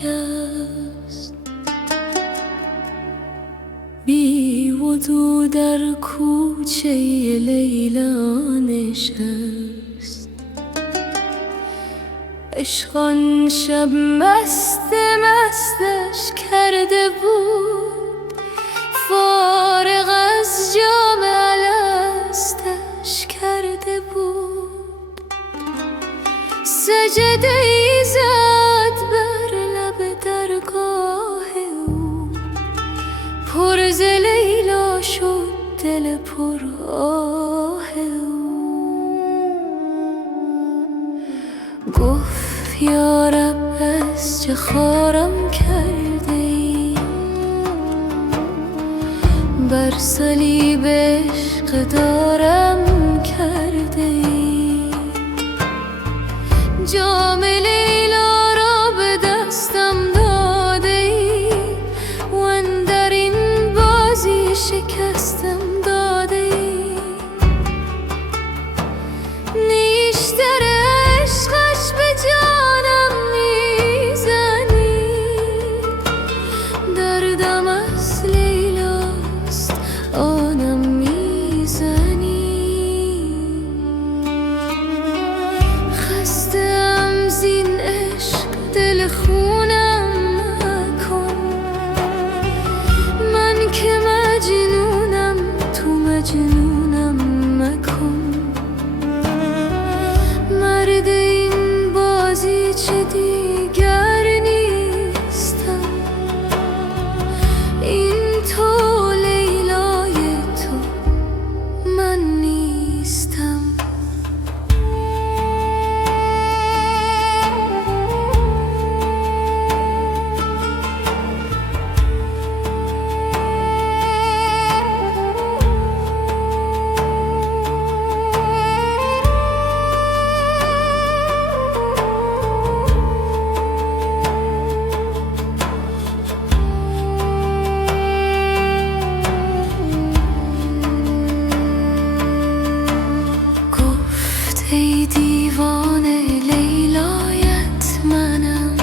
شکست. بی وضو در کوچه لیلا نشست. عشق آن شب مست مستش کرده بود، فارغ از جام الستش کرده بود. سجده ای زد بر لب درگاه او، پر ز لیلا شد دل پر آه او. گفت یا رب از چه خارم کرده ای، بر صلیب عشق دارم کرده ای. جام لیلا را به دستم داده ای، و اندر این بازی شکستم داده ای. نیشتر عشقش به جانم میزنی، دردم از لیلاست آنم میزنی. خسته‌ام زین عشق دل خونم مکن، من که مجنونم تو مجنونم مکن. مرد این بازی چه دیگر نیستم، این تو لیلای تو من نیستم. ای دیوانه لیلایت منم،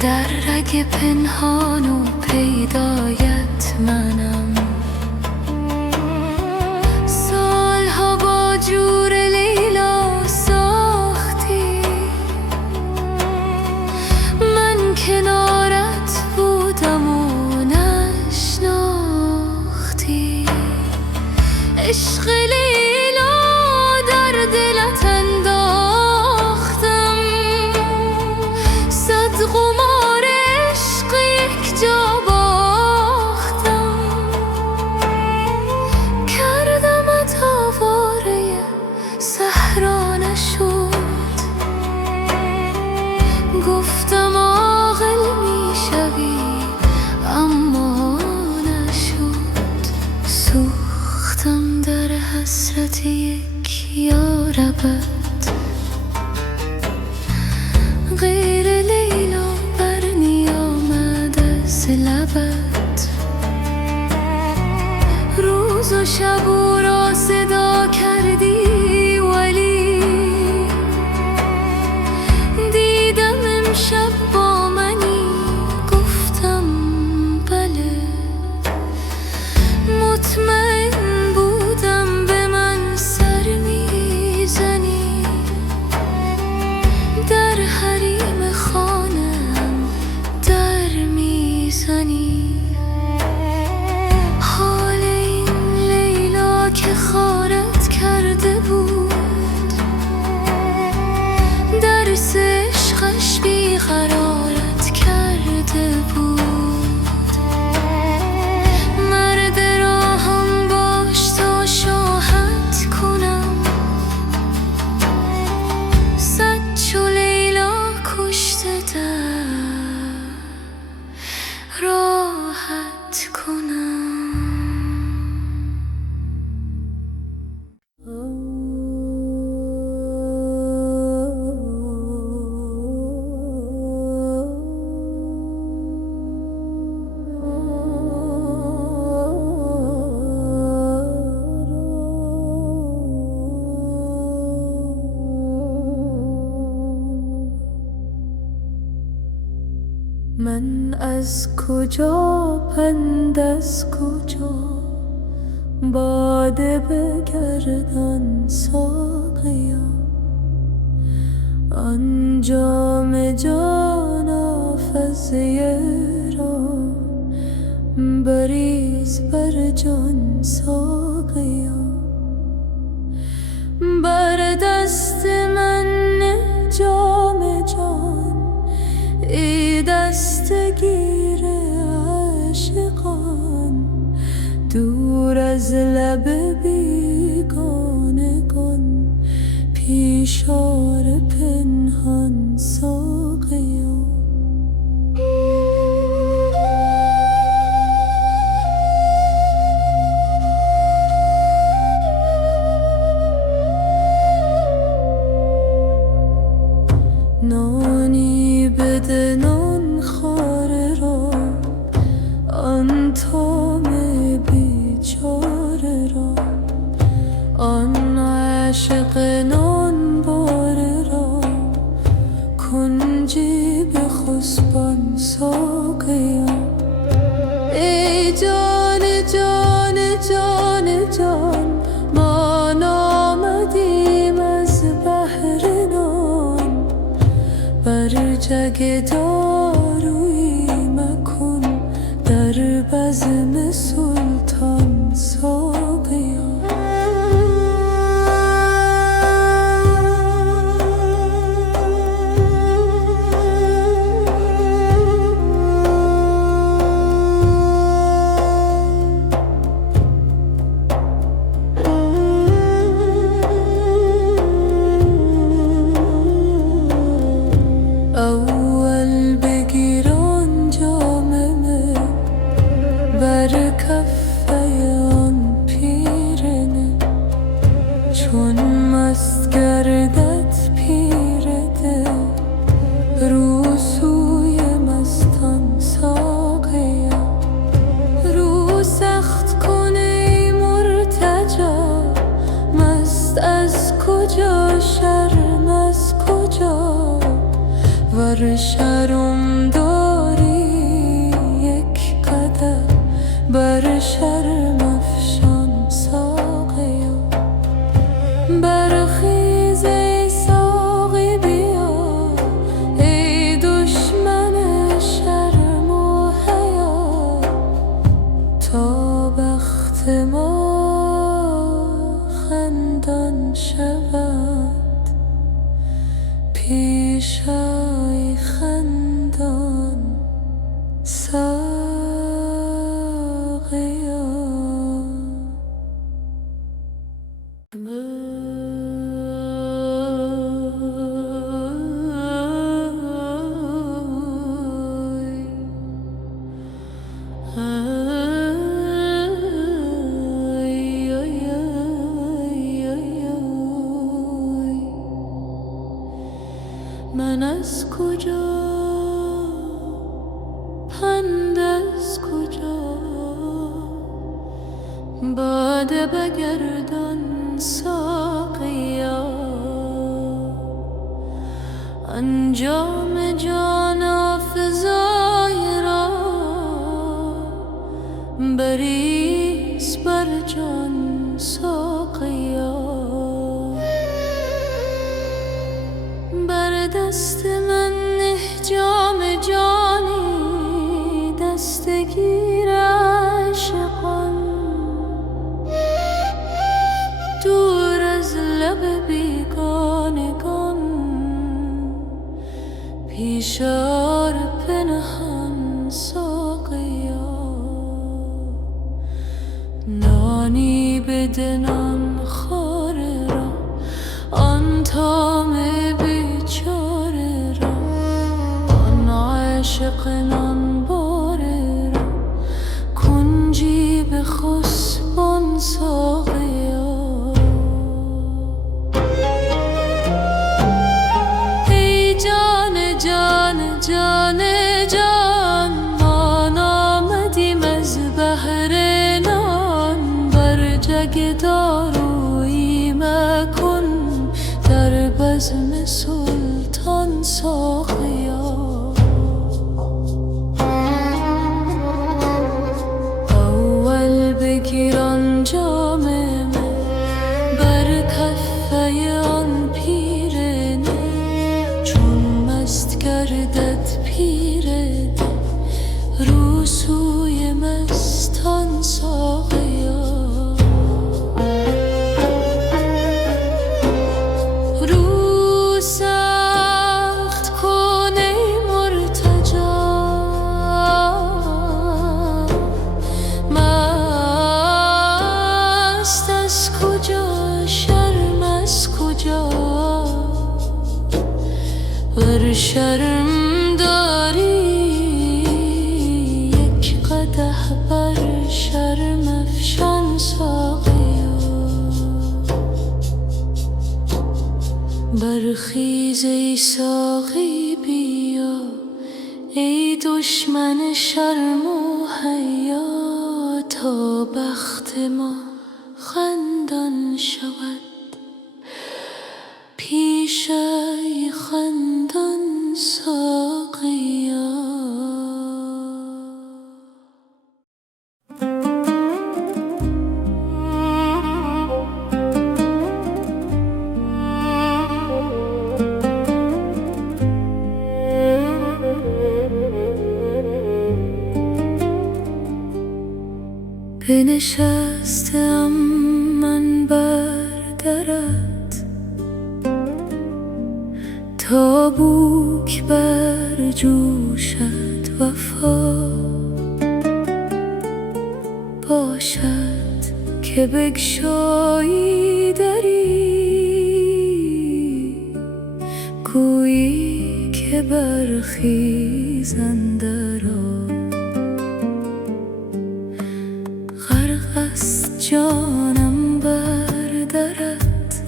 در رگ پنهان و پیدایت منم. سالها با جور لیلا ساختی، من کنارت بودم و نشناختی. عشق دلت انداختم، صد قمار عشق یک جا باختم. کردمت آواره صحرا نشد، گفتم عاقل میشوی اما نشد. سوختم در حسرت یاربت، غیر لیلا بر نیامد از لبت. روز و شب او را صدا کردی ولی، دیدم امشب با منی گفتم بله. مطمئن بودم به من سر میزنی، من از کجا پند از کجا باده بگردان ساقیا آن جام جان آفزه را بریز بر جان ساقیا بر دست من جام جان ای دستگیر عاشقان دور از لب بیگانگان پیشار پنهان ساقیا نانی بده نان خواره را آن طعم بیچاره را آن عاشق نان باره را کنجی به خسبان ساقیا ای جان جان جان جان ما نامدیم از بحر نان بر جگ دارویی مکن در بزم سلطان ساقیا اول بگیران جاممه بر کفه آن پیرنه چون مست گردت پیرده رو سوی مستان ساقیا رو سخت کنه ای مرتجا مست از کجا شرم از کجا ور شرم داری یک قدم بر شرم افشان ساقیا برخیز ای ساقی بیا ای دشمن شرم و حیا تا بخت ما خندان شود پیشای خندان ساقیا من از کجا پند از کجا باده بگردان ساقیا انجام جان آفزای را بریز بر جان ساقیا بر دست من نه جام جانی دستگیر عاشقان دور از لب بیگانگان پیشار پنهان ساقیا نانی بده نان خواره را آن طعم بیچاره را آن عاشق نان باره را کنجی به خسبان ساقیا ای جان جان جان جان ما نامدیم از بحر نان بر جگ دارویی مکن در بزم سلطان ساقیا گیره رو سوی مستان ساقیا، رو سخت کن ای مرتجا، مست از کجا شرم از کجا، ور شرم داری یک قدح بر شرم افشان ساقیا. برخیز ای ساقی بیا، ای دشمن شرم و حیا، تا بخت ما خندان شود پیش ای خندان ساقیا. بنشستم من بر درت، تا بوک بر جوشت وفا باشد که بگشایی دری، گویی که برخیز اندر آ. غرق است جانم بر درت،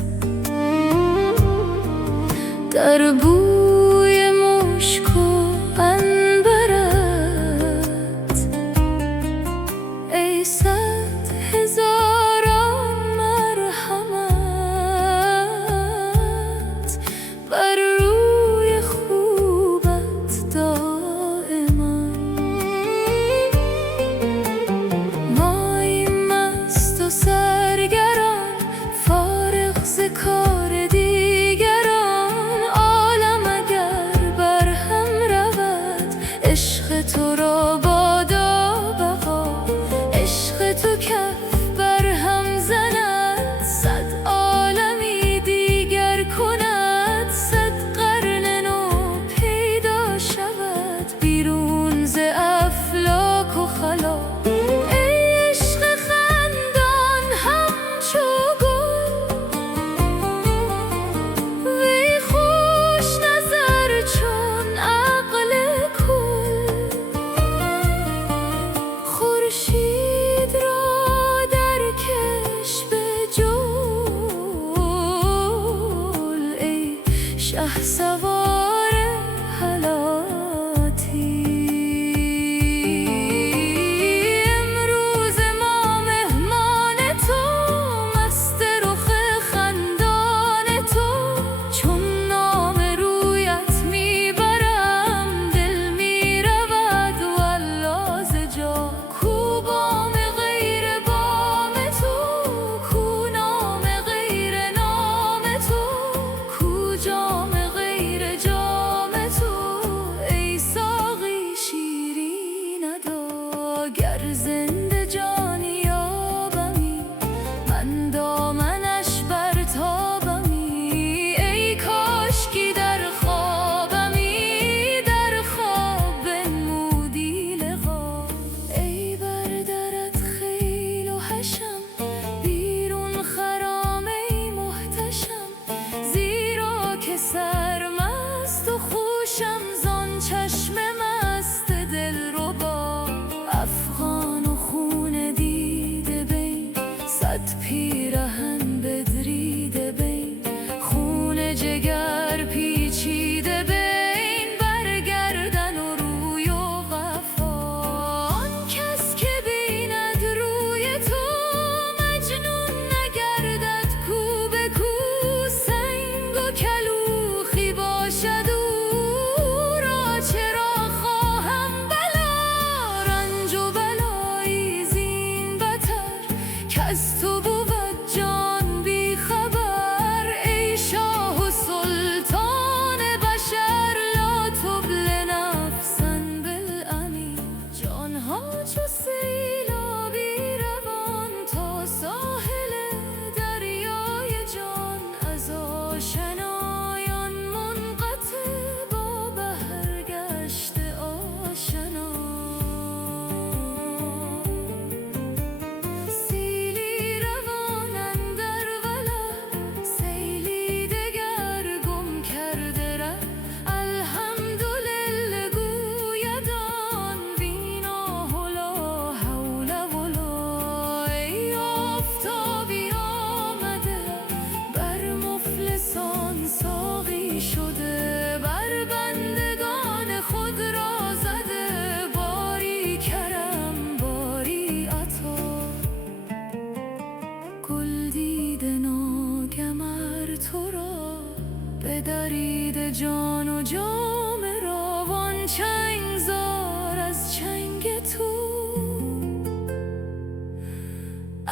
در بوی مشک و عنبرت، ای صد هزاران مرحمت بر روی خوبت دائما. مایی مست و سرگران فارغ ز کار دیگران، عالم اگر بر هم رود عشق تو را بادا بقا، عشق تو کف بر هم زند صد عالمی دیگر کند، صد قرن نو پیدا شود بیرون ز افلاک و خلا. ای عشق خندان همچو گل، وی خوش نظر چون عقل کل،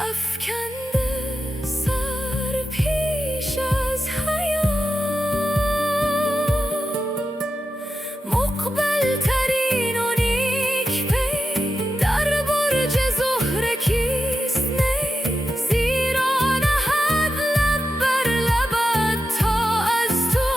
افکنده سر پیش از حیات، مقبل ترین و نیک پی در برج زهره کیست نی، زیرا نهد لب بر لبت تا از تو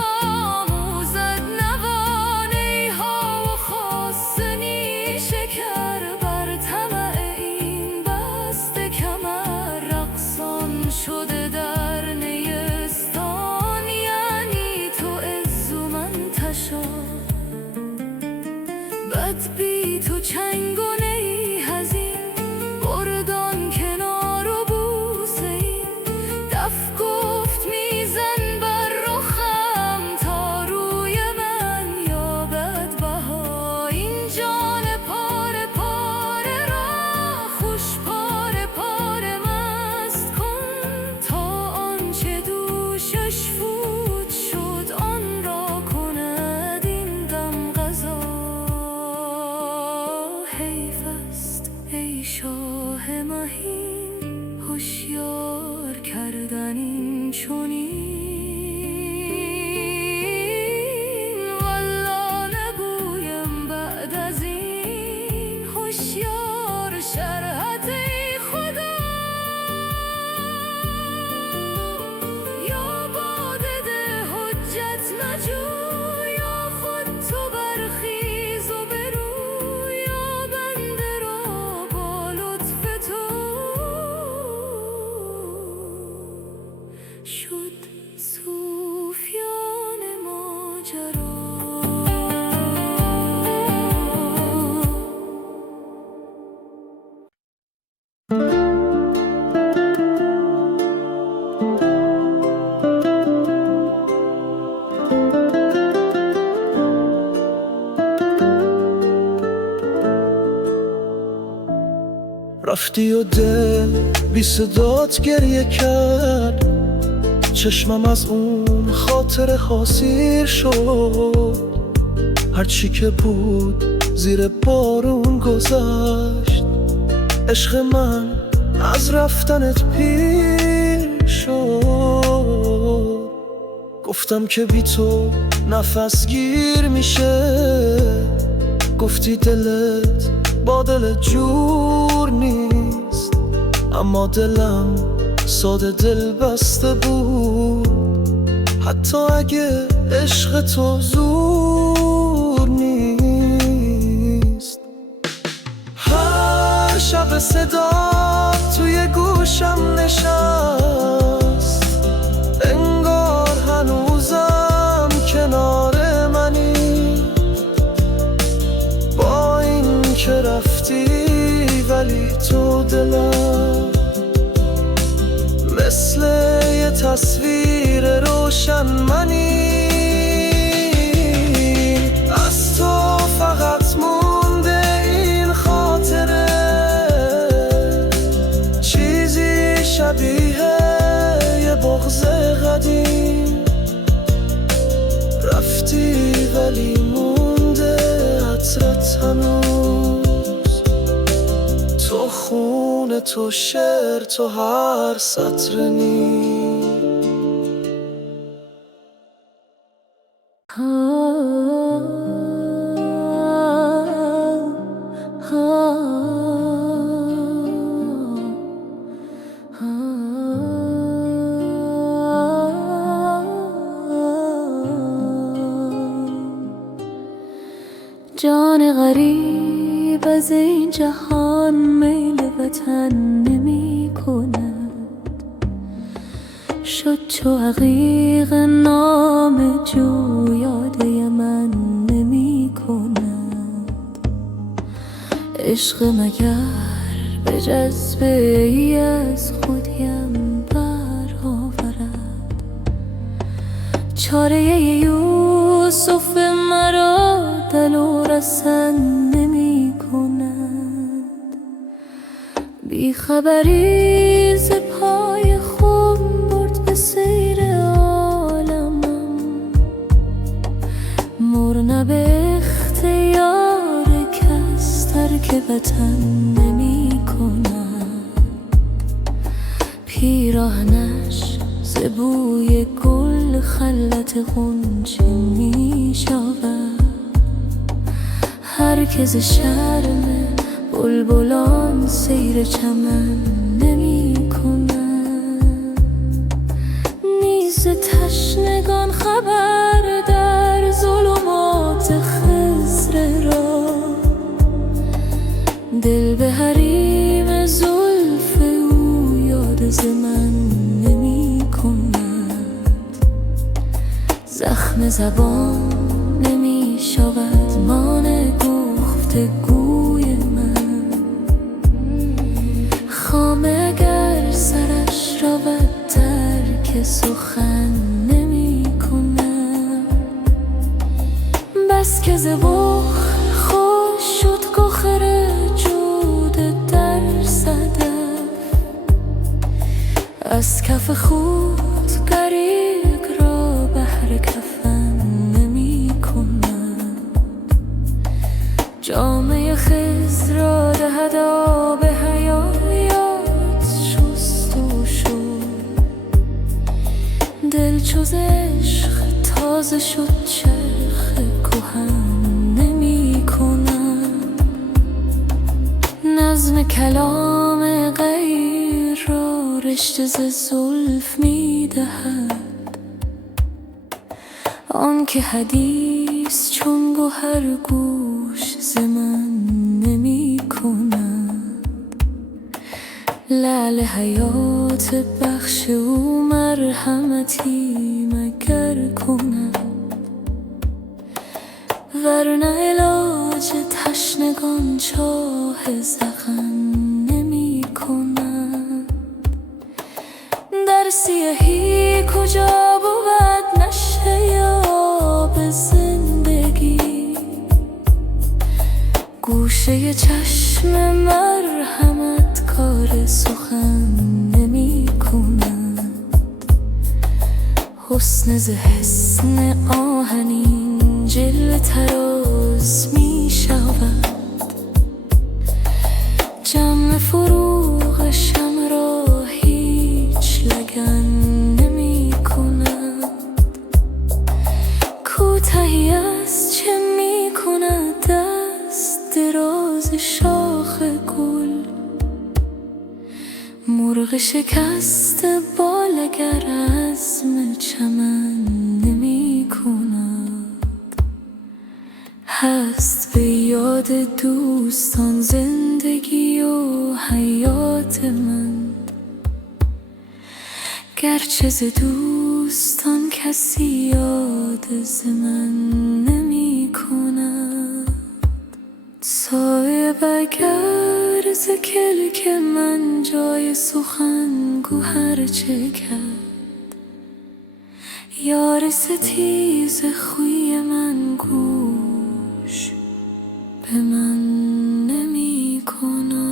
آموزد نوانه ها و خاصه نیشکر بر طمع این بسته کمر، رقصان شده در نیستان یعنی تو عز و منتشر، بد بی تو چنگ و نی حزین، بردان کنار و بوسه این، دف گفت میزن بر رخم تا روی من یابد بها، این جان پاره پاره را خوش پاره پاره مست کن، تا آنچه دوشش فوت شد آن را کند این دم غذا، حیف است ای شاه مهین هوشیار کردن این چنین، والله نگویم بعد از این هوشیار شرحت ای خدا، یا باده ده حجت مجو، یا خود تو برخیز و برو، یا بنده را با لطف تو شد صوفیان ماجرا. رفتی و دل بی صدات گریه کرد، چشمم از اون خاطر حاصیر شد، هرچی که بود زیر بارون گذشت، عشق من از رفتنت پیر شد، گفتم که بی تو نفس گیر میشه، گفتی دلت با دل جور نیست، اما دلم ساده دل بسته بود، حتی اگه عشق تو زور نیست. هر شب صدا توی گوشم نشست، انگار هنوزم کنار منی، با این که رفتی ولی تو دلم مثل یه تصویر روشن منی، از تو فقط مونده این خاطره، چیزی شبیه یه بغض قدیم، رفتی ولی مونده عطرت هنوز، تو خون تو شعر تو هر سطر نی. جان غریب از این جهان میل وطن نمی کند، شد چو عقیق نام جو یاده من نمی کند، عشق مگر به جذبه ای از خودیم برآورد، چاره یوسف مرا دل و رسن نمی کند، بی خبری ز پای خم برد به سیر عالمم، مرنه به اختیار کس ترک وطن نمی کند، پیراهنش ز بوی گل خلوت غنچه می شود. هر که ز شرم بلبلان سیر چمن نمی کند، نیز تشنگان خبر در ظلمات خضر را. دل به حریم زلف او یاد ز من نمی کند. زخم زبان نمی شود مان گفتگوی من. خامه اگر سرش رود ترک سخن نمی کند. بس که ز بخل خوش شد گوهر جود در صدف، از کف خود گریگ را بهر کفن نمی کند. جامه خضر را دهد آب حیات شست و شد. دل چو ز عشق تازه شد چرخ کهن نمی کند. نظم کلام غیر را رشته ز زلف می دهد. آن که حدیث چون گوهر گوش ز من نمی کند. لعل حیات بخش او مرحمتی مگر کند، ورنه علاج تشنگان چاه ذقن نمی کند. در سیهی کجا بود نشأه آب زندگی، گوشه چشم مرحمت کار سخن نمی کند. حسن ز حصن آهنین جلوه طراز می شود. جمع فروغشم را هیچ لگن نمی کند. کوتهی از چه می کند دست دراز شاخ گل. مرغ شکست بال اگر عزم چمن نمی کند. هست به یاد دوستان زندگی و حیات من، گرچه ز دوستان کسی یاد ز من نمی کند. صایب اگر ز کلک من جای سخن گوهر چه کرد، یار ستیز خوی من گوش به من نمی کند.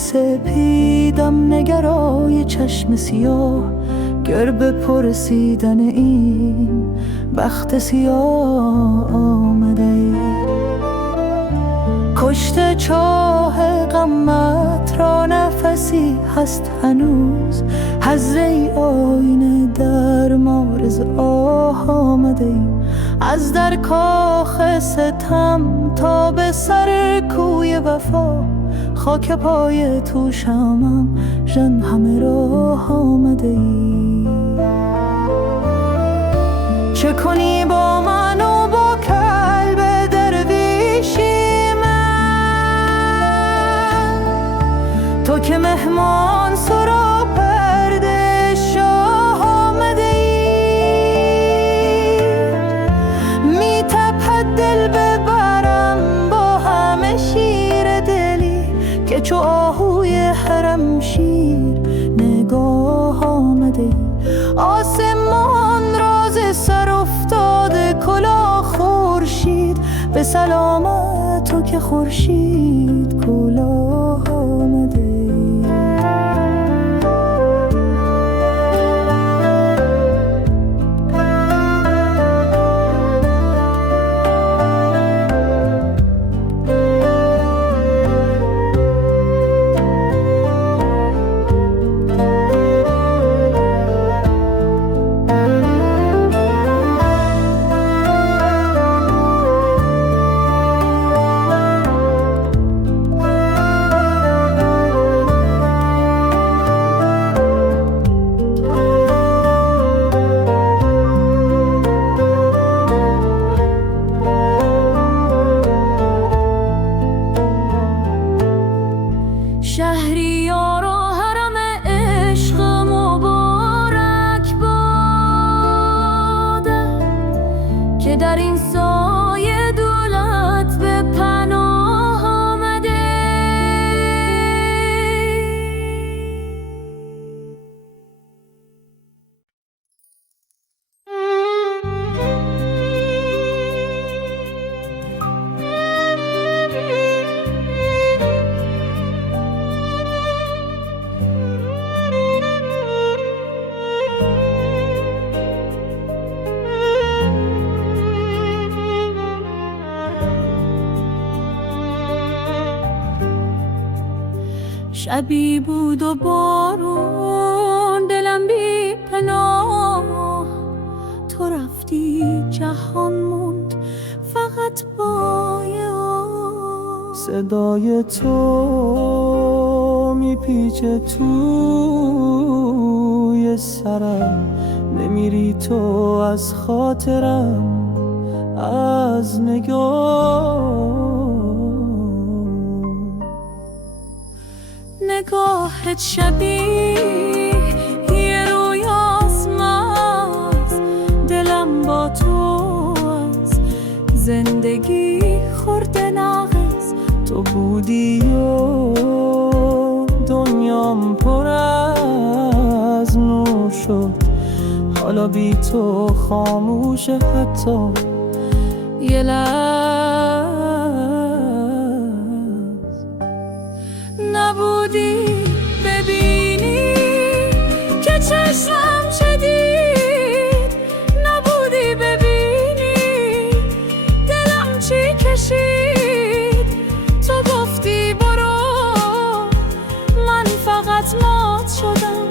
سپیدم نگرای چشم سیاه، گر به پرسیدن این بخت سیاه آمده. کشته چاه غمت را نفسی هست هنوز، حضره آینه در مارز آه آمده. از در کاخ ستم تا به سر کوی وفا، خاک پای توشمم ژن همه راه آمده. چه کنی با من و با کلب درویشی من، تو که مهمان سرا پرده شاه آمده ای. می تپد دل ببرم با همه شیر دلی، که چو آهوی حرم شیر نگاه آمده ای. آسمان راز سر افتاده کلاه خورشید، به سلامت تو که خورشید کلاه آمده. شهریارا حرم عشق مبارک باده، که در این سایه دولت به پناه آمده. شبی بود و بارون، دلم بی پناه، تو رفتی جهان موند فقط بای آه. صدای تو میپیچه توی سرم، نمیری تو از خاطرم از نگاه. نگاهت شبیه یه رویاست مست، دلم با تو از زندگی خورده ناقص. تو بودی و دنیام پر از نور شد، حالا بی تو خاموشه حتی یه نبودی ببینی که چشمم شدید، نبودی ببینی دلم چی کشید. تو گفتی برو، من فقط مات شدم.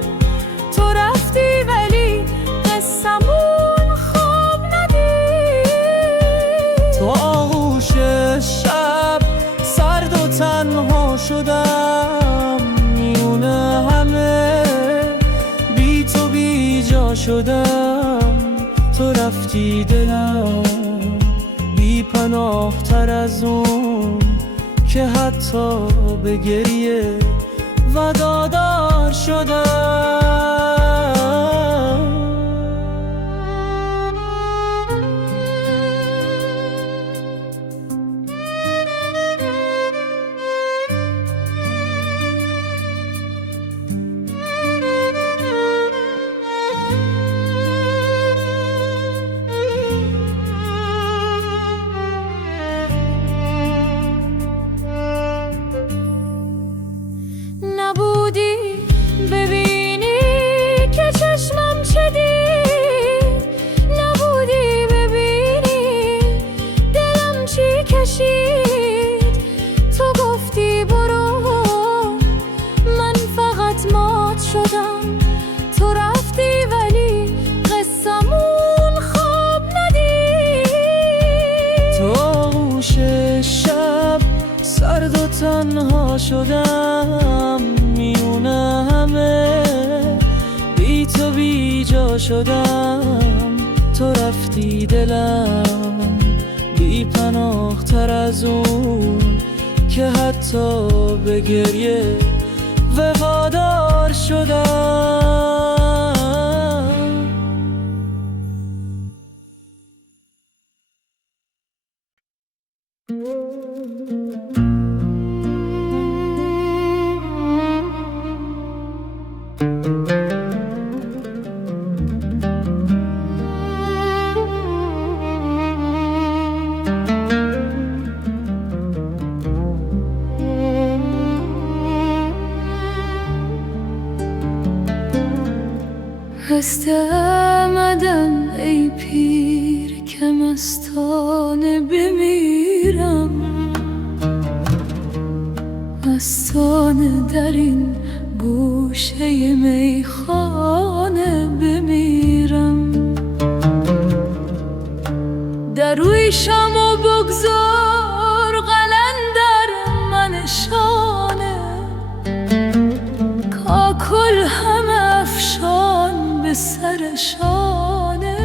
تو رفتی ولی قصمون خواب ندید. تو آغوش شب سرد و تنها شدم، میونه همه بی تو بی جا شدم. تو رفتی دلم بی پناه تر از اون که حتی به گریه ودادار شدم. تنها شدم میونه همه، بی تو بی جا شدم. تو رفتی دلم بی پناه تر از اون که حتی به گریه وفادار شدم. استمدم ای پیر که مستانه بمیرم، مستانه در این گوشه میخانه بمیرم. در روی شمع بگذار قلندر من شانه، کاکل همه افشان به سر شانه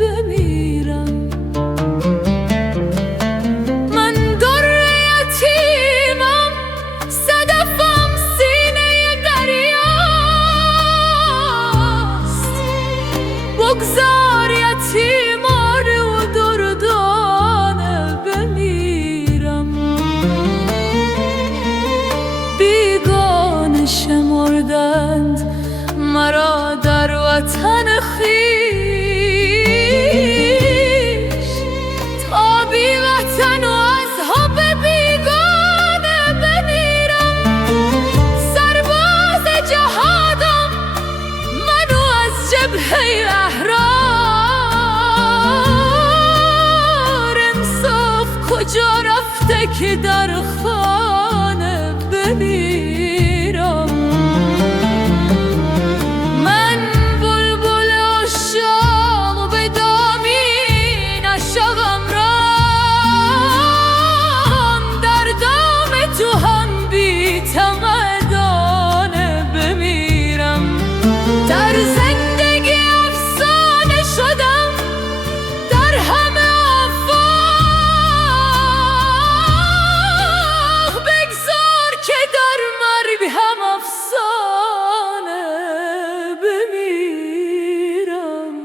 بمیرم. من در یتیمم، صدفم سینه دریاست، بگذار یتیمانه و دردانه بمیرم. بیگانه شمردند مرا در وطن خویش، تا بی وطن و از حب بیگانه بمیرم. سرباز جهادم منو از جبهه احرار، انصاف کجا رفته که در خانه بمیرم. در زندگی افسانه شدم، در همه آفاق بگذار که در مرگ هم افسانه بمیرم.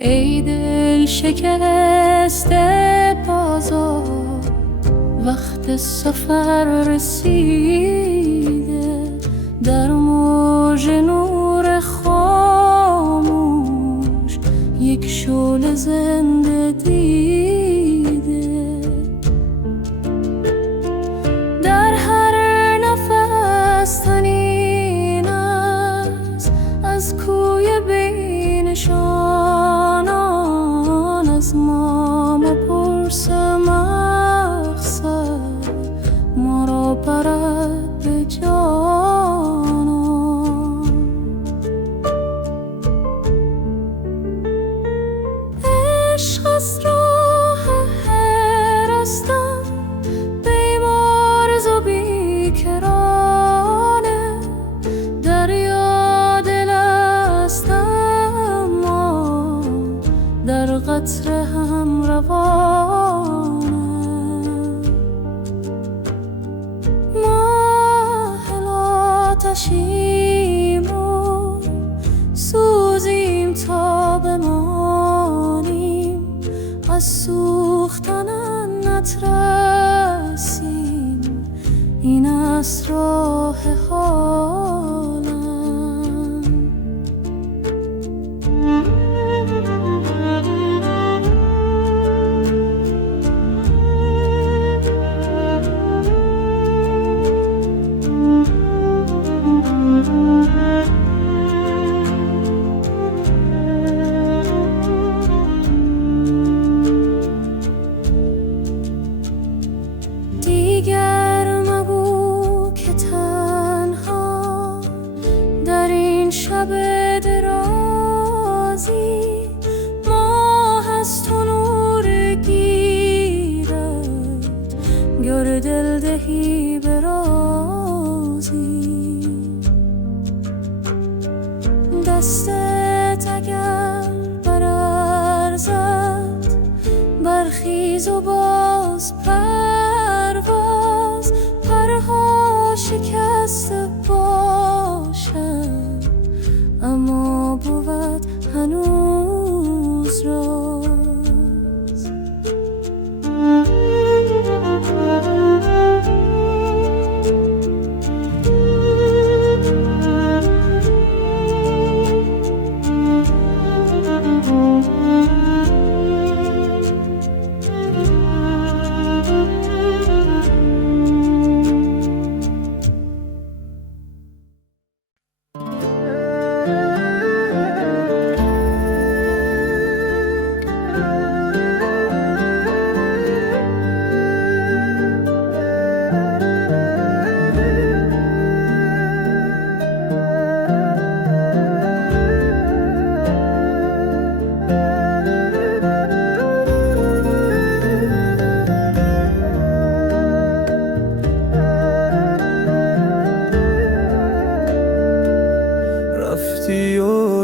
ای دل شکسته بازار، وقت سفر رسیده، در موج نور خاموش یک شعله زنده دیده. در هر نفس طنین است از کوی بینشان، از ما مپرس مقصد ما را برد به جانان. عشق از راه هرستم بیمارز و بیکرانه، دریا دل است اما در قطره هم روانه. محل آتشیم و سوزیم تا بمانیم، از سوختن نترسیم، این است راه حالم. دیگر مگو که تنها در این شب درازی ماه از تو نور گیرد گر دل دهی به رازی. دستت اگر برارزد برخیز و باز پرواز پرها شکسته باشد اما بود هنوز راز.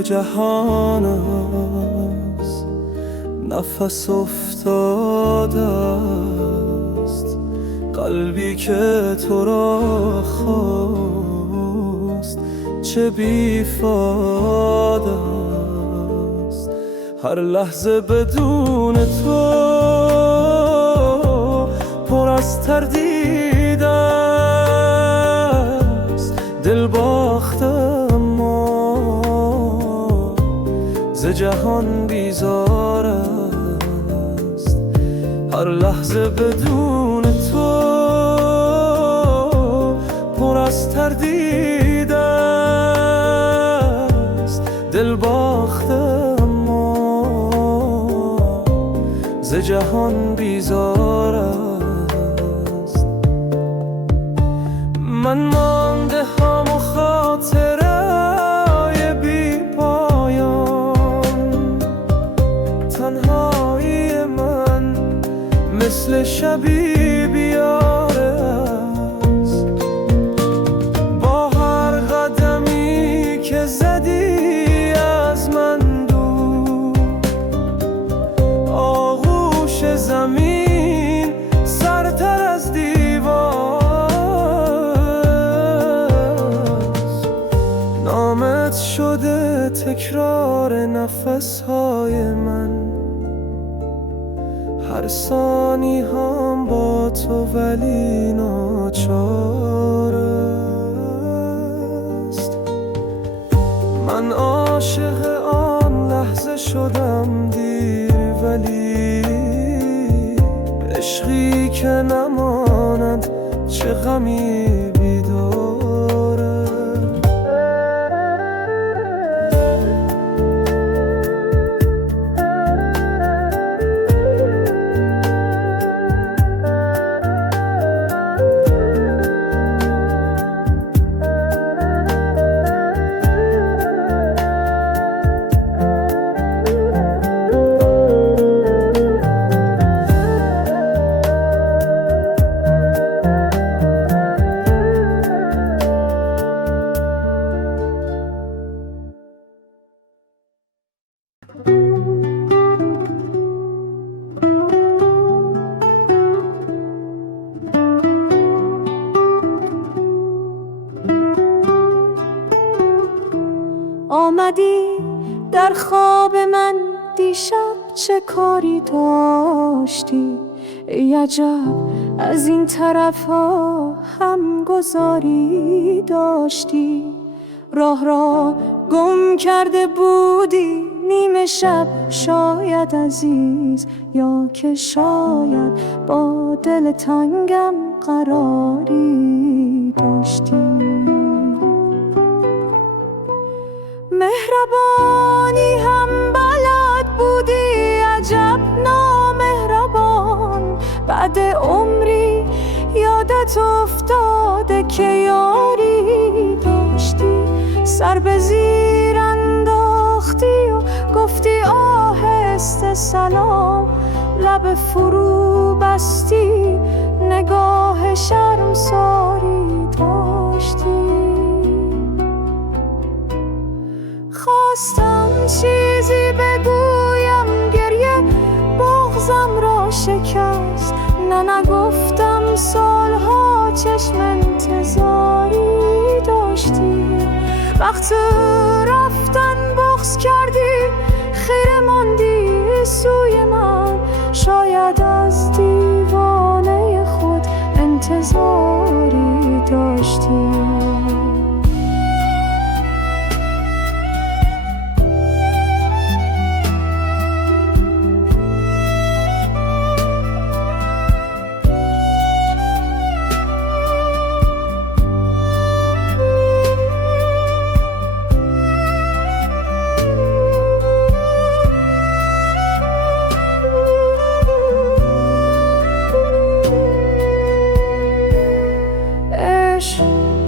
جهان است نفس افتاده است قلبی که تو را خواست چه بیفاده است. هر لحظه بدون تو پر از تردید است دل باخته ز جهان بیزار است. هر لحظه بدون تو پر از تردید است دل باخته اما ز جهان بیزار است. من مانده هم و خاطره مثل شبی بیاره است. با هر قدمی که زدی از من دور آغوش زمین سرتر از دیوار. نامت شده تکرار نفسهای من هر ثانی هم با تو ولی ناچار است. من عاشق آن لحظه شدم دیر ولی عشقی که نماند چه غمی بیداره. آمدی در خواب من دیشب چه کاری داشتی؟ ای عجب از این طرف ها هم گذاری داشتی. راه را گم کرده بودی نیمه شب شاید عزیز، یا که شاید با دل تنگم قراری داشتی. مهربانی هم بلد بودی، عجب نامهربان. بعد عمری یادت افتاده که یاری داشتی، سر به زیر انداختی و گفتی آهسته سلام، لب فرو بستی، نگاه شرمساری داشتی. خواستم چیزی بگویم، گریه بغضم را شکست، نگفتم سالها چشم انتظاری داشتی. وقت رفتن بغض کردی، خیره ماندی سوی من، شاید از دیوانه خود انتظاری داشتی.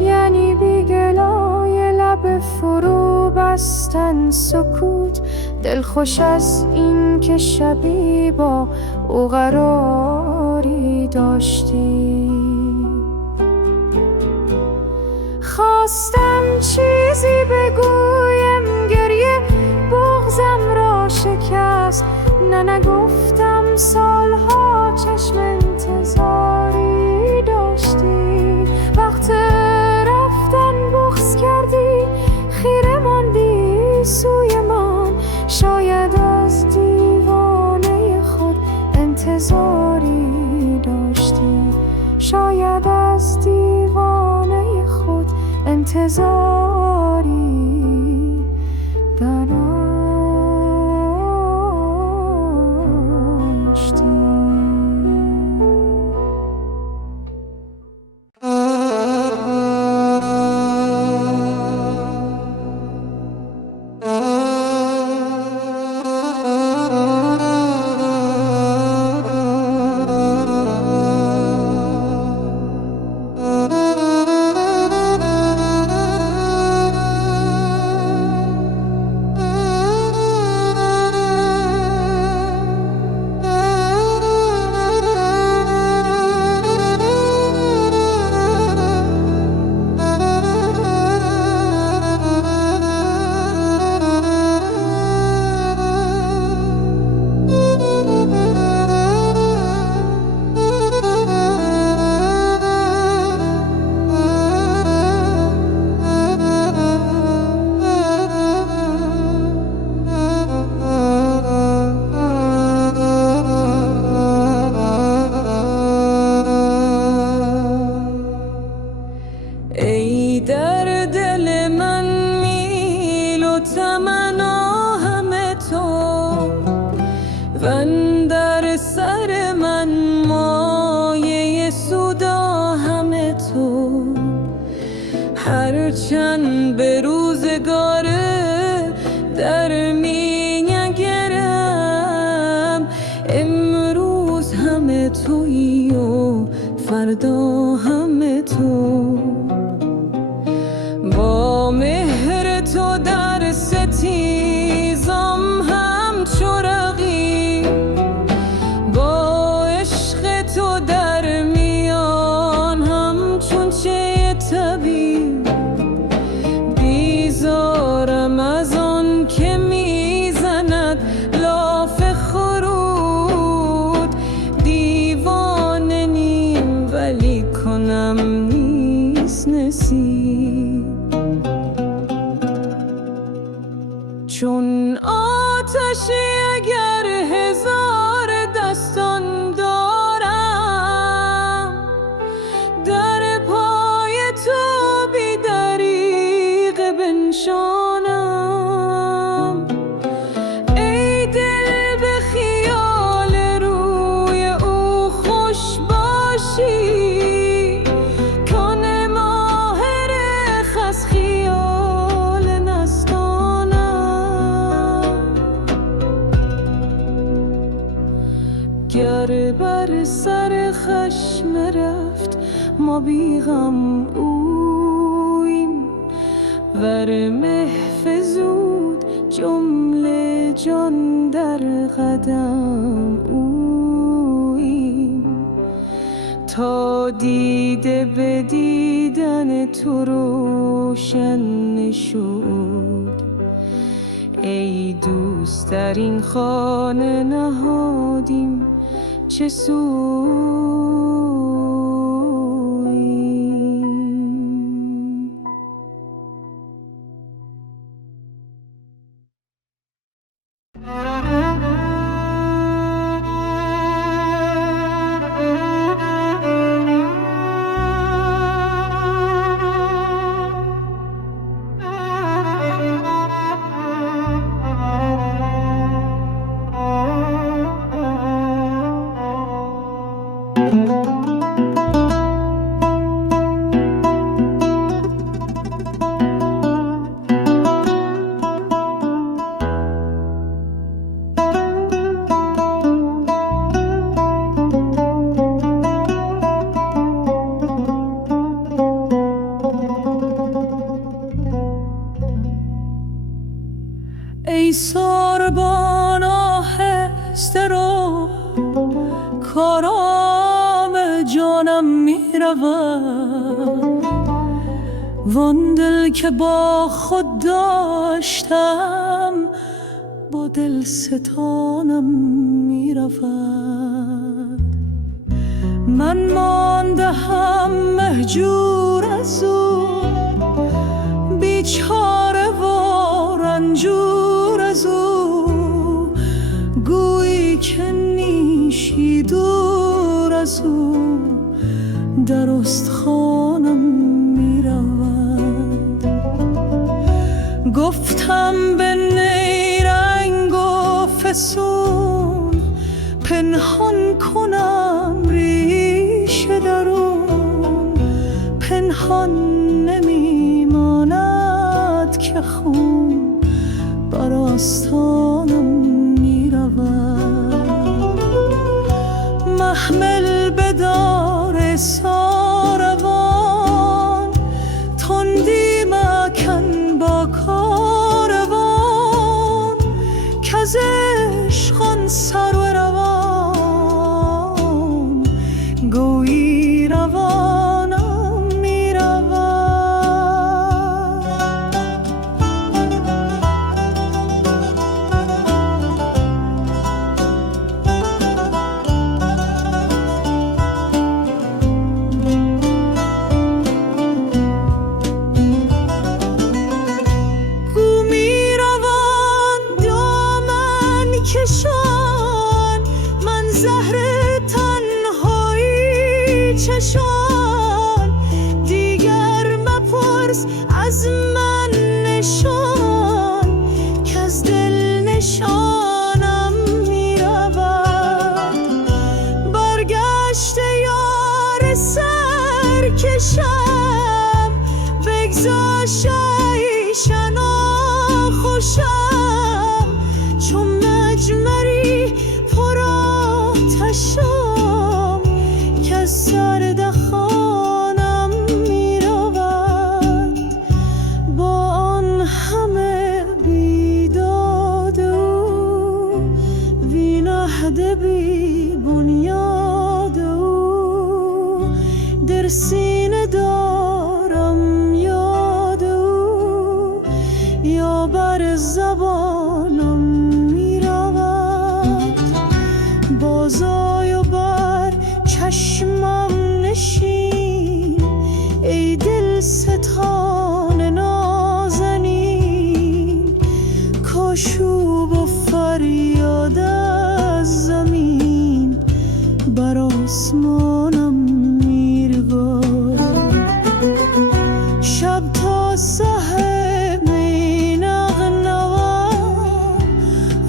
یعنی بیگلای لب فرو بستن سکوت، دلخوش از این که شبی با او قراری داشتی. خواستم چیزی بگویم، گریه بغضم را شکست، نگفتم سالها چشم انتظاری داشتی. وقت رفتن بغض کردی، خیره ماندی سوی من، شاید از دیوانه خود انتظاری داشتی، شاید از دیوانه خود انتظاری داشتی. ای در دل من میل و تمنا همه تو، وندر سر من مایه سودا همه تو. هرچند به روزگار در می نگرم، امروز همه تویی و فردا همه تو. با مهر تو در ستیزم همچو رقیب، با عشق تو در میان همچون چه طبیب. بیزارم از آن که میزند لاف خروت، دیوانه نیم ولی کنم نیست نصیب. چون آتشی اگر هزار دستان دارم، در پای تو بی دریغ بنشانم. ای دل به خیال روی او خوش باشی، کان ماهر چشم رفت ما بیغم اویم، ور محفظود جمله جان در قدم اویم. تا دیده به دیدن تو روشن نشد، ای دوست در این خانه نهادیم چه سوییم. ای ساربان آهسته رو، کارام جانم می رود، وان دل که با خود داشتم با دل ستانم می رود. من مانده هم مهجور از او، بیچاره و رنجور از او، گویی که نیشی دور از او در استخوانم می رود. گفتم به نیرنگ و فسون، پنهان کنم ریشه درون، پنهان نمی ماند که خون بر آستانم می رود. محمل بدار ساروان، تندی مکن با کاروان، کز عشقان سر و روان، گویی روانم می رود. گو می روان دامن کشان، من زهر تنهایی چشان، دیگر مپرس از من نشان، که از دل نشانم می رود. برگشت یار سرکشم، بگذاشت ایشان خوشم، چون مجمری پر آتشم، که از سرد خانم می رود. با آن همه بیداد او، وین عهد بی بنیاد او، در سینه دارم یاد او، یا بر زبانم می رود. بازآی و بر چشمم نشین، ای دل ستان نازنین، کاشوب و فریاد از زمین بر آسمانم می رود. شب تا سحر می نغنوم،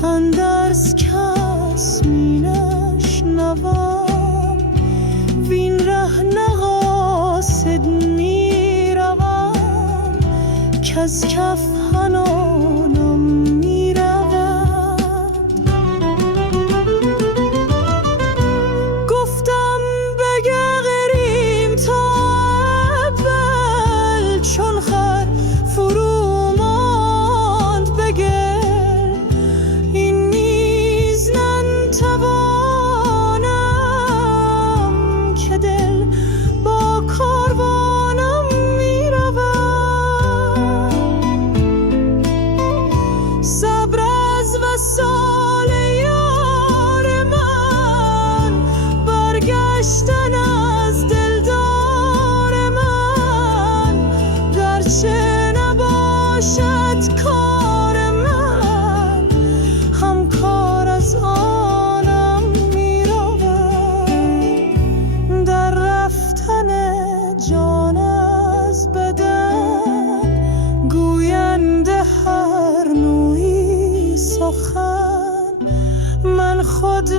اندرز کس می نشنوم، وین ره نقاصد می روم، کز کف حنانم می رود. گفتم بگردان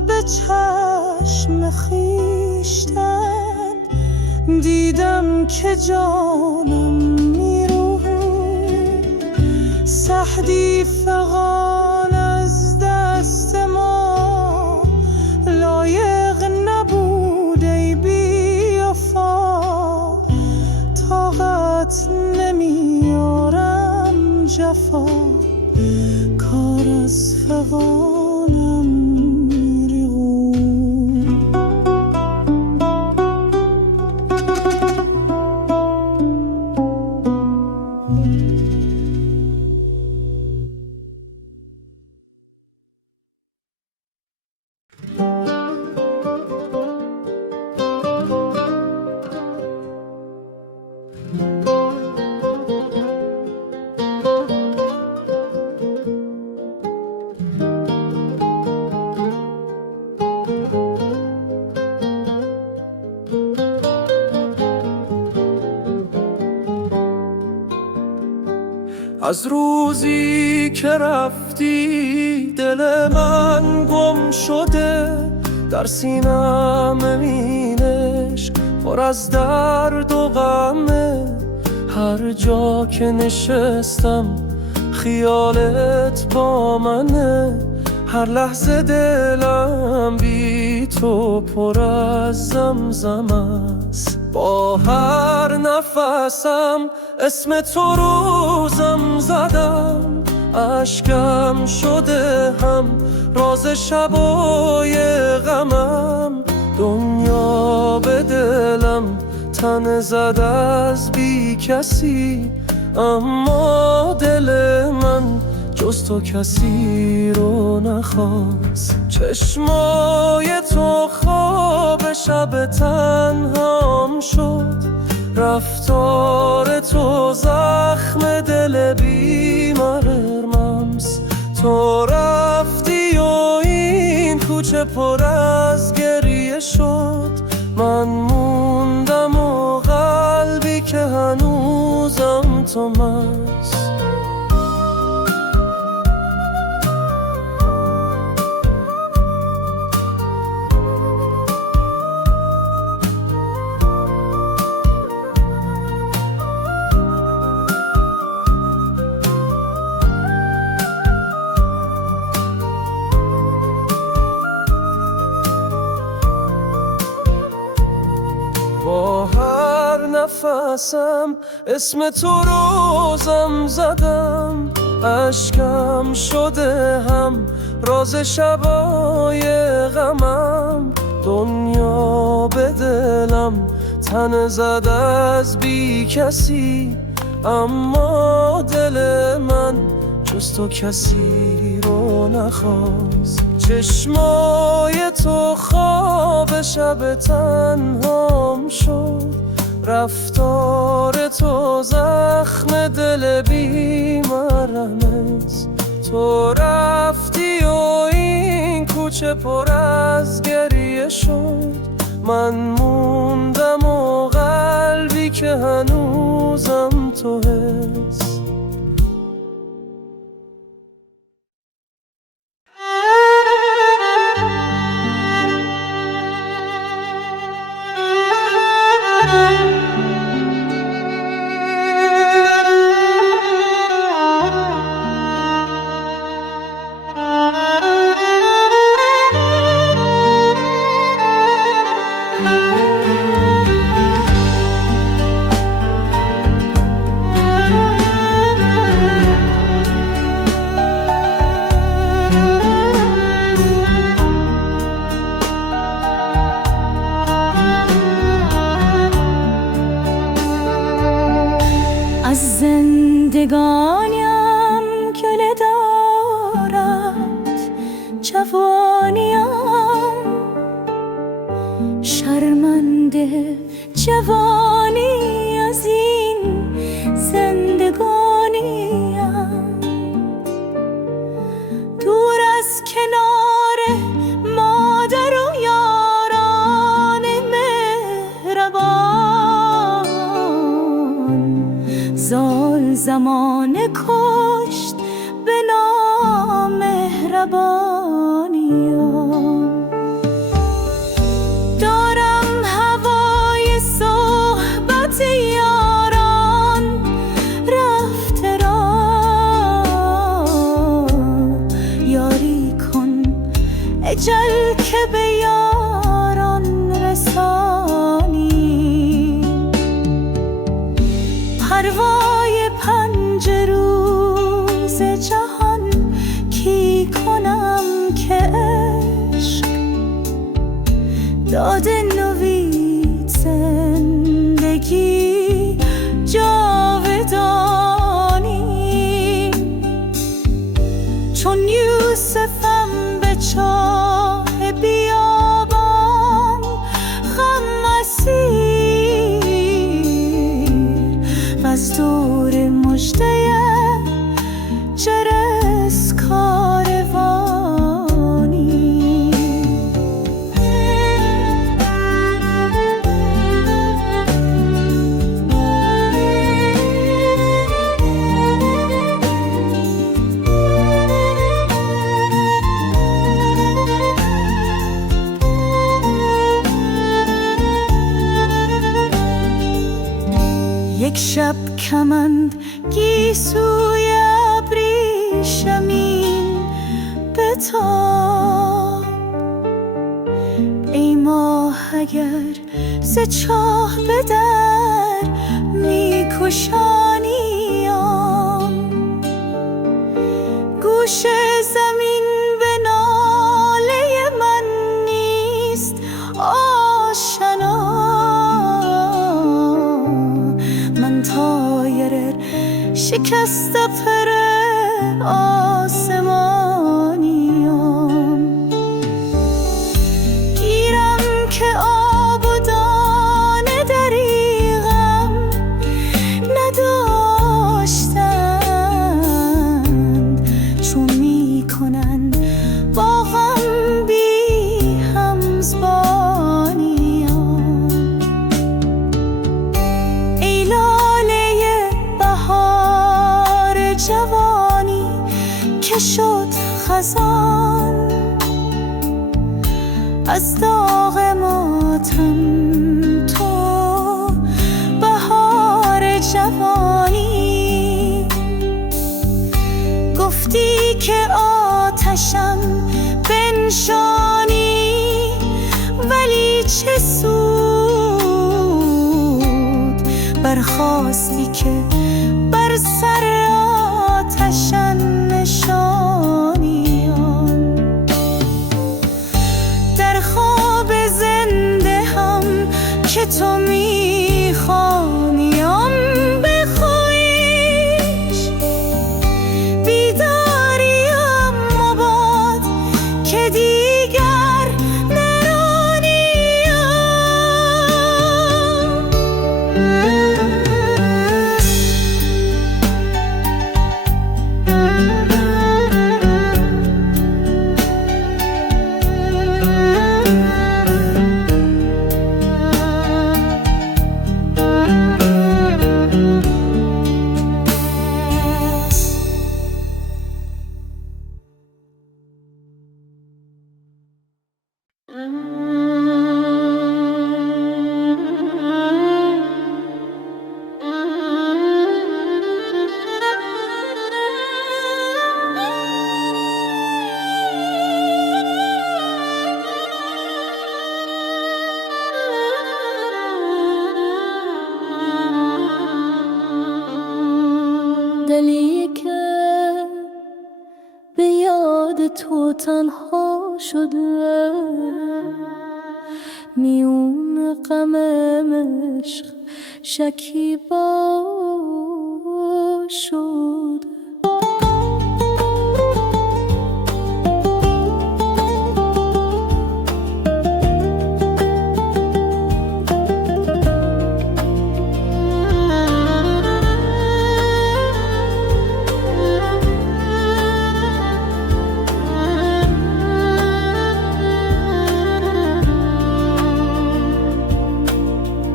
به چشم خویشتن دیدم که جانم میرود، سعدی فغان از دست ما لایق نبود ای بی وفا، طاقت نمیارم جفا، کار از فغانم میریغون. از روزی که رفتی دل من گم شده، در سینم امینش پر از درد و غمه، هر جا که نشستم خیالت با منه، هر لحظه دلم بی تو پر از زمزم است، با هر نفسم اسم تو روزم زدم، اشکم شده هم راز شبای غمم، دنیا به دلم تن زد از بی کسی، اما دل من جز تو کسی رو نخواست، چشمای تو خواب شب تنهام شد، رفتار تو زخم دل بیمرممس، تو رفتی و این کوچه پر از گریه شد، من موندم و قلبی که هنوزم تو مست. با هر نفسم اسم تو روزم زدم، اشکم شده هم راز شبای غمم، دنیا به دلم تن زد از بی کسی، اما دل من جز تو کسی رو نخواست، چشمای تو خواب شب تنهام شد، رفتار تو زخم دل بیمرمز، تو رفتی و این کوچه پر از گریه شد، من موندم و قلبی که هنوزم تو هست. از زندگانیم گله دارد جوانیم، شرمنده جوانی از این زندگانیم، دور از کنار مادر و یاران مهربان، زال زمانه کشت به نامهربانیم. اجل که به یاران رسانی، پروای 5 روز جهان کی کنم که عشق داده نوید زندگی جاودانی. چون یوسفم به چاه بیابان غم اسیر، وز دور مژده جرس کاروانی. یک شب کمند گیسوی ابریشمین بتاب، ای ماه اگر ز چاه به در می‌کشانیم. گوش زمین به ناله من نیست آشنا، من طایر شکست پر آسمانیم. گیرم که آب و دانه دریغم نداشتند، چون میکنن با غم بی همزبانیم. ای لاله بهار جوانی که شد خزان، از داغ ماتم تو بهار جوانی. گفتی که آتشم بنشانی، ولی چه سود برخاستی که بر سر آتشم نشانیم. در خواب زنده هم که تو میخوانیم به خویش، بیداریم مباد که دیگر نرانیم. دلی که به یاد تو تنها شده، میون غم عشق شکیبا شده.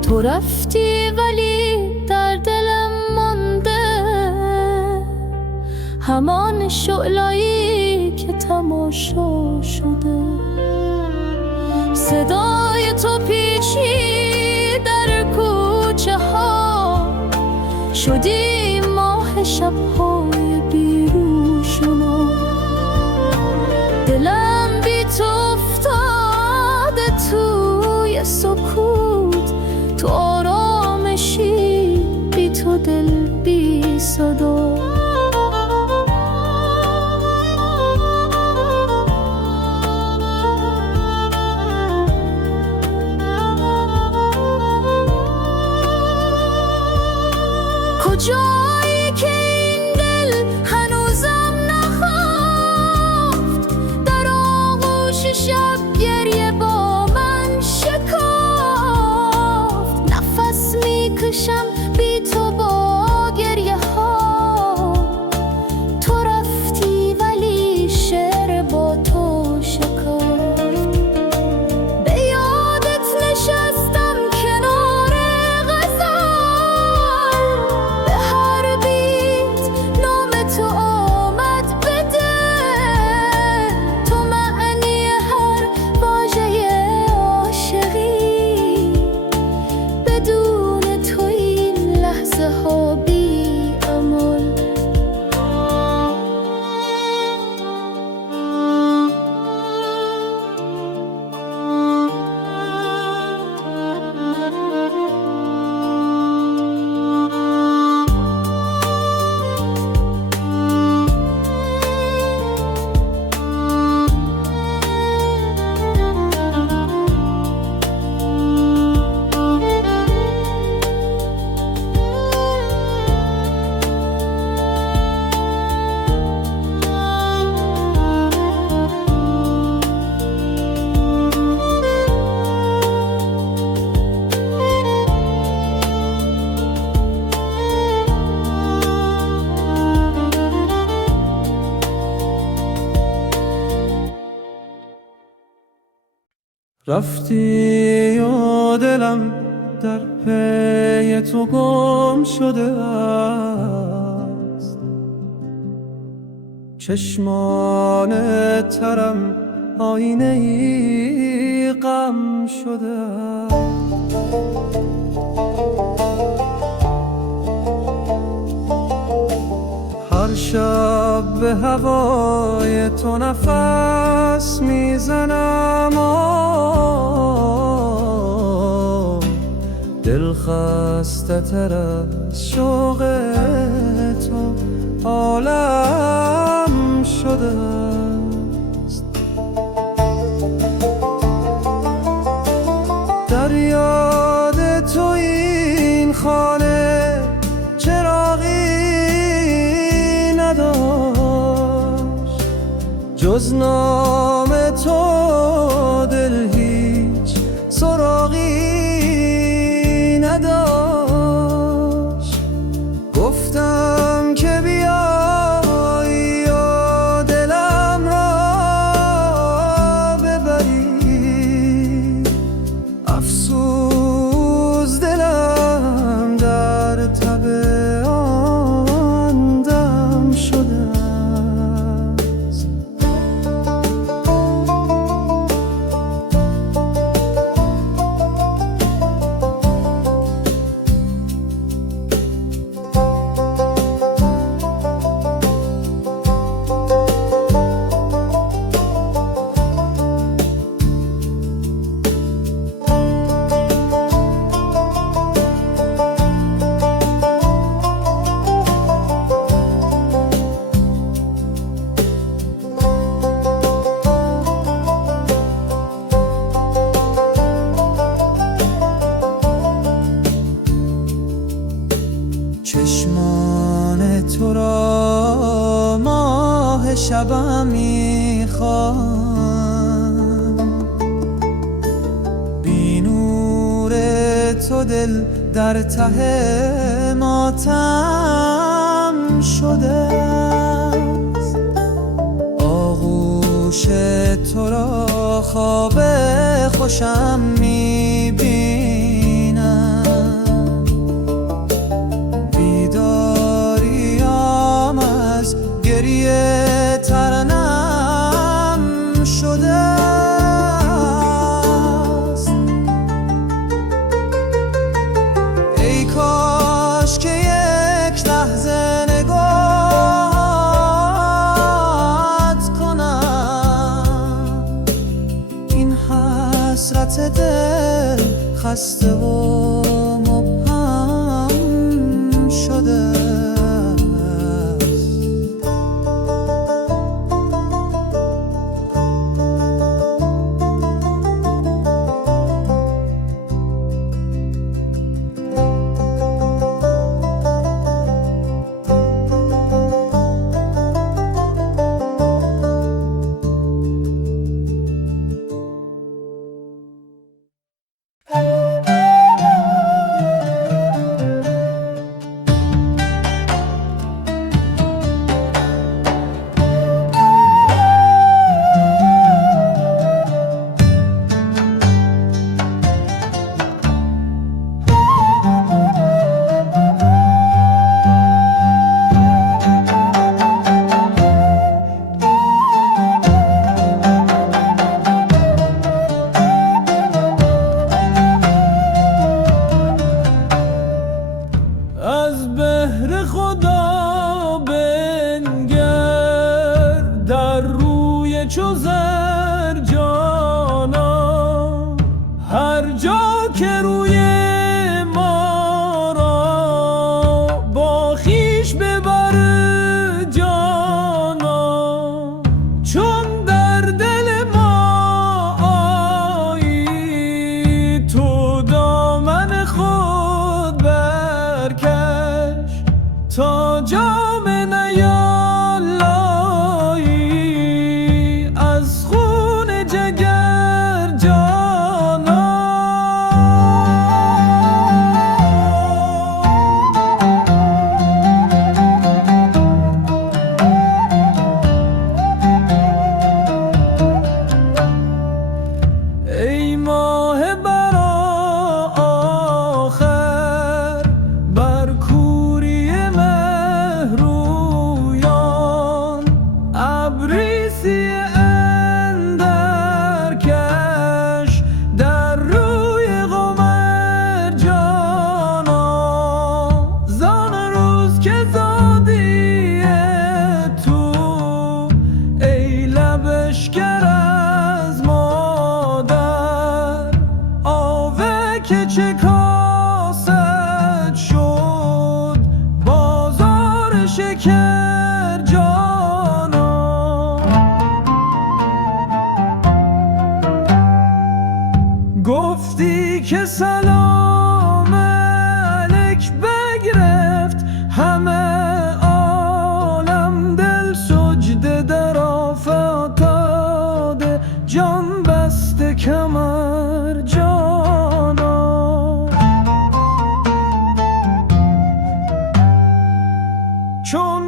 تو رفتی ولی در دلم مانده، همان شعله‌ای که تماشا شده. صدای تو پیچید در کوچه ها، شدی ماه شب‌های بیروشنا. دلم بی تو تو آرامشی، بی تو دل بی صدا. کجایی که این دل هنوزم نخفت، در آغوش شب گریه با من شکافت. نفس میکشم بی تو با گریه ها، تو رفتی ولی شعر با تو شکافت. به یادت نشستم کنار غزل، به هر بیت نام تو آمد به دل. تو معنی هر واژه عاشقی، بدون تو این لحظه ها بی امل. رفتی و دلم در پی تو گم شده است، چشمان ترم آینه ای غم شده است. هر شب به هوای تو نفس میزنم، دل خسته تر از شوق تو عالم شده است. در یاد تو این خانه چراغی نداشت، جز نام تو دل هیچ سراغی نداشت. گفتم که بیایی و دلم را ببری، افسوس دلم در تب آن دم شده است. چشمان تو را ماه شبم میخوام، بی نور تو دل در ته ماتم شده است. آغوش تو را خواب خوشم میبینم، بیداریام از گریه ترنم شده است. ای کاش که یک لحظه نگاهت کنم، این حسرت دل خسته و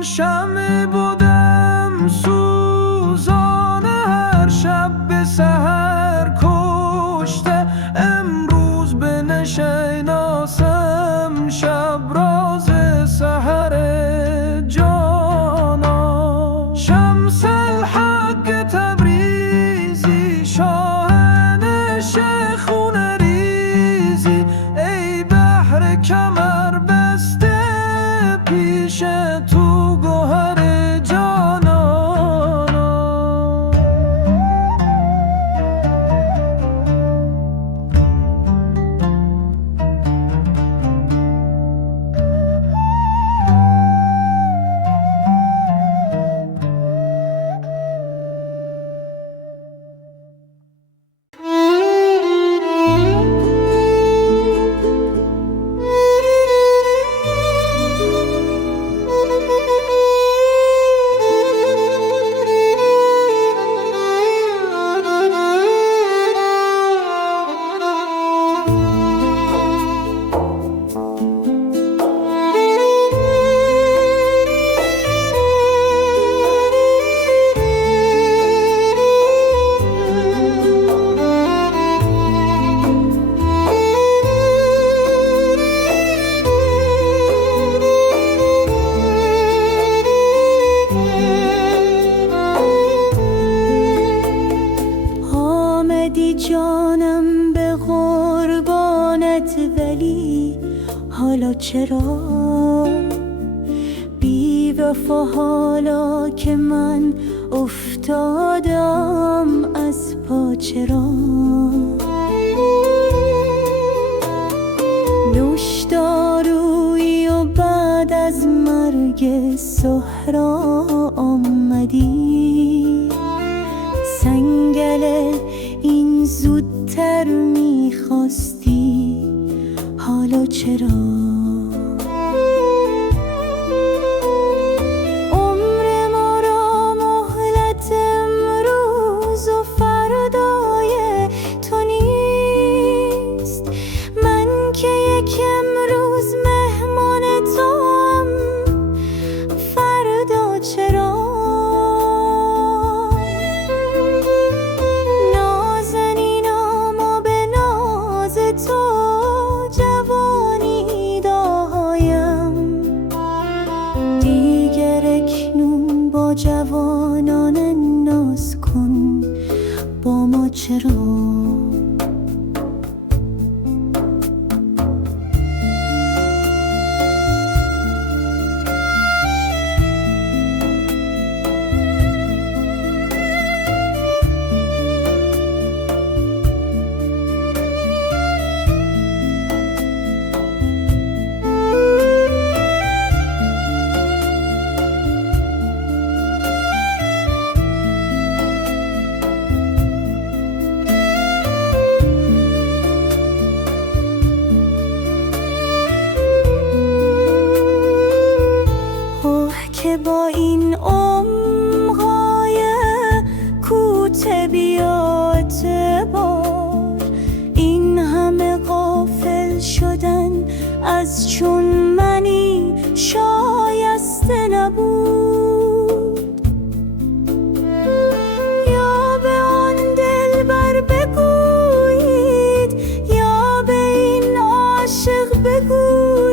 شمع بودم سوزان هر شب به سحر کشته. امروز بنشناسم شب راز سحر جانا. شمس الحق تبریزی شاهنش خون ریزی، ای بحر کمر بسته پیش تو گوهر جانانا. جانم به قربانت، ولی حالا چرا بی وفا؟ حالا که من افتادم از پا چرا؟ نوشدارویی و بعد از مرگ سهرا آمدی. سنگل این زودتر میخواستی، حالا چرا؟ عمر ما را مهلت امروز و فردای تو نیست. من که یک امروز مهمان توام، فردا چرا؟ جوانان ناز کن با ما چرا؟ که با این عمقای کوته بی اعتبار این همه غافل شدن از چون منی شایسته نبود. یا به آن دلبر بگویید یا به این عاشق بگویید